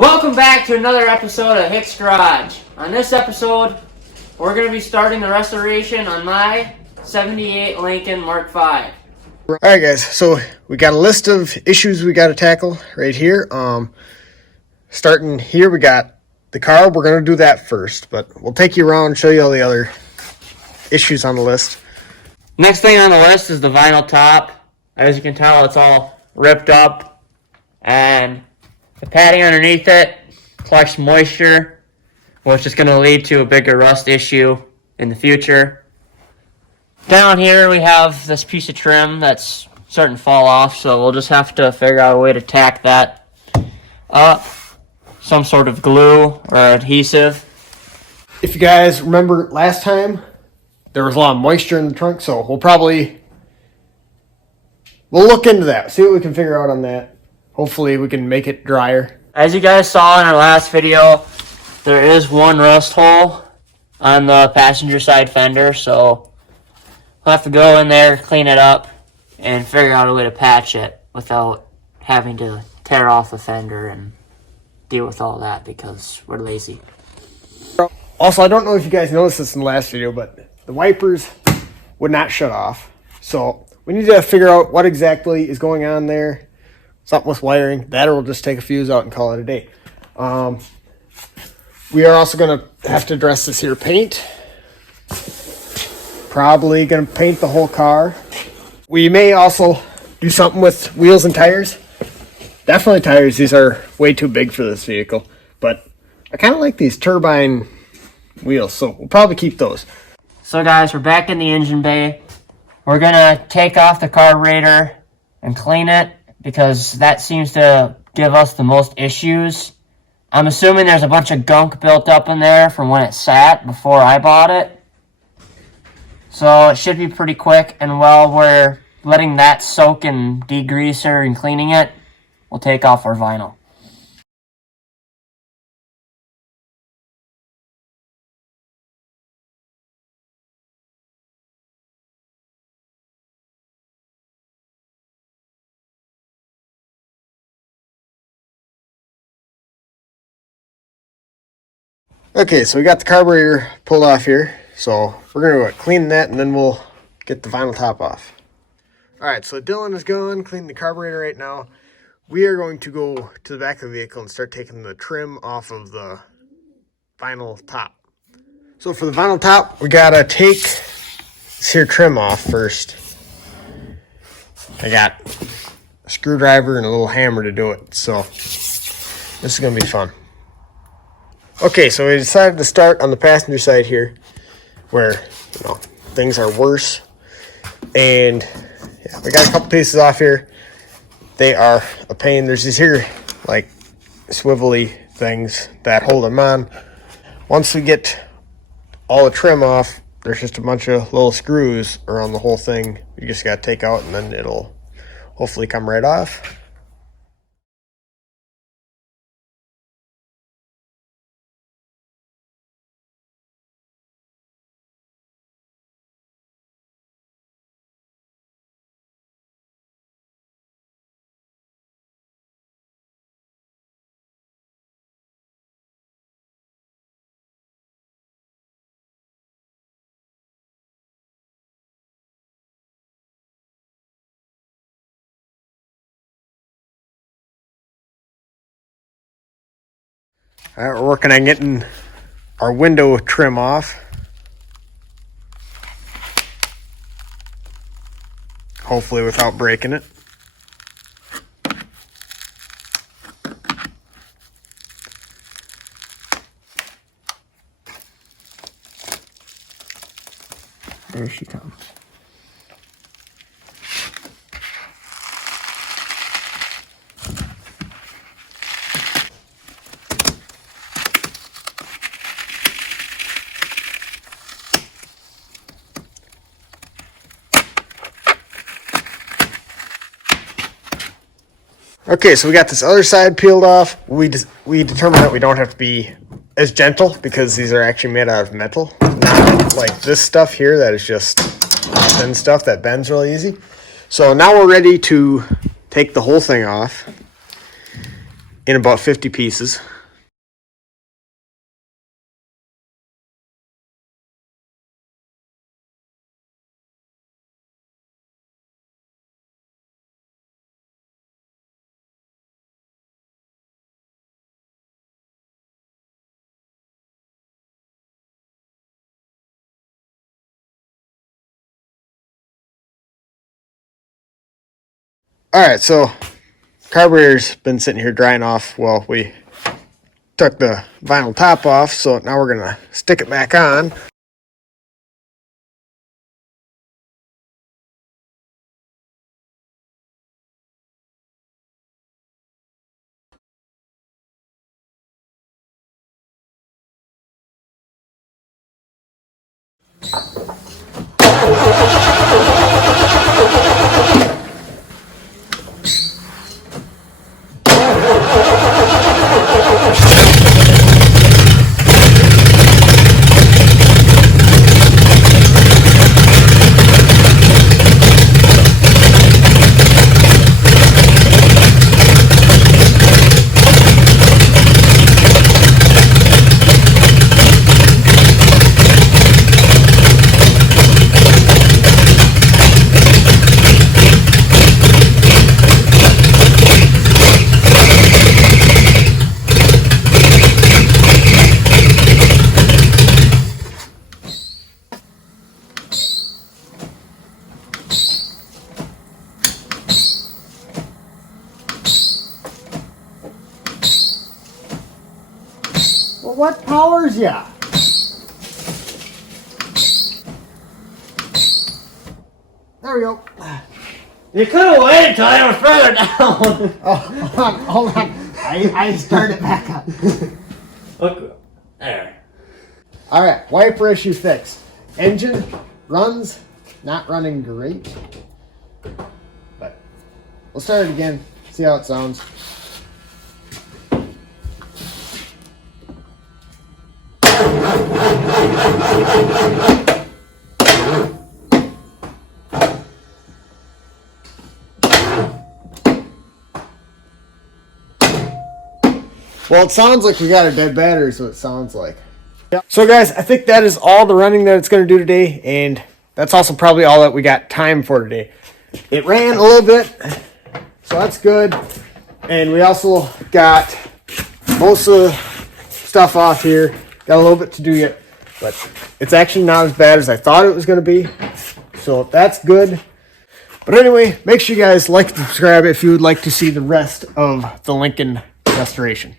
Welcome back to another episode of Hick's Garage. On this episode, we're going to be starting the restoration on my 78 Lincoln Mark V. Alright guys, so we got a list of issues we got to tackle right here. Starting here, we got the car. We're going to do that first, but we'll take you around and show you all the other issues on the list. Next thing on the list is the vinyl top. As you can tell, it's all ripped up, and the padding underneath it collects moisture, which is going to lead to a bigger rust issue in the future. Down here we have this piece of trim that's starting to fall off, so we'll just have to figure out a way to tack that up. Some sort of glue or adhesive. If you guys remember last time, there was a lot of moisture in the trunk, so we'll look into that, see what we can figure out on that. Hopefully we can make it drier. As you guys saw in our last video, there is one rust hole on the passenger side fender, so we'll have to go in there, clean it up, and figure out a way to patch it without having to tear off the fender and deal with all that because we're lazy. Also, I don't know if you guys noticed this in the last video, but the wipers would not shut off. So we need to figure out what exactly is going on there. Something with wiring. That, or we'll just take a fuse out and call it a day. We are also going to have to address this here paint. Probably going to paint the whole car. We may also do something with wheels and tires. Definitely tires. These are way too big for this vehicle. But I kind of like these turbine wheels, so we'll probably keep those. So guys, we're back in the engine bay. We're going to take off the carburetor and clean it, because that seems to give us the most issues. I'm assuming there's a bunch of gunk built up in there from when it sat before I bought it. So it should be pretty quick, and while we're letting that soak and degreaser and cleaning it, we'll take off our vinyl. Okay, so we got the carburetor pulled off here. So we're going to clean that, and then we'll get the vinyl top off. Alright, so Dylan is gone, cleaning the carburetor right now. We are going to go to the back of the vehicle and start taking the trim off of the vinyl top. So for the vinyl top, we got to take this here trim off first. I got a screwdriver and a little hammer to do it, so this is going to be fun. Okay, so we decided to start on the passenger side here, where things are worse. And yeah, we got a couple pieces off here. They are a pain. There's these here like swivelly things that hold them on. Once we get all the trim off, there's just a bunch of little screws around the whole thing. You just got to take out, and then it'll hopefully come right off. All right, we're working on getting our window trim off. Hopefully without breaking it. There she comes. Okay, so we got this other side peeled off. We determined that we don't have to be as gentle because these are actually made out of metal, not like this stuff here that is just thin stuff that bends really easy. So now we're ready to take the whole thing off. in about 50 pieces. All right, so carburetor's been sitting here drying off. Well, we took the vinyl top off, so now we're gonna stick it back on. Well, what powers ya? There we go. You could have waited till I was further down. Oh, hold on. I started it back up. Look, there. All right, wiper issue fixed. Engine runs, not running great. But we'll start it again, see how it sounds. Well, it sounds like we got a dead battery, so it sounds like. Yep. So guys, I think that is all the running that it's going to do today, and that's also probably all that we got time for today. It ran a little bit, so that's good. And we also got most of the stuff off here. Got a little bit to do yet, but it's actually not as bad as I thought it was going to be. So that's good. But anyway, make sure you guys like and subscribe if you would like to see the rest of the Lincoln restoration.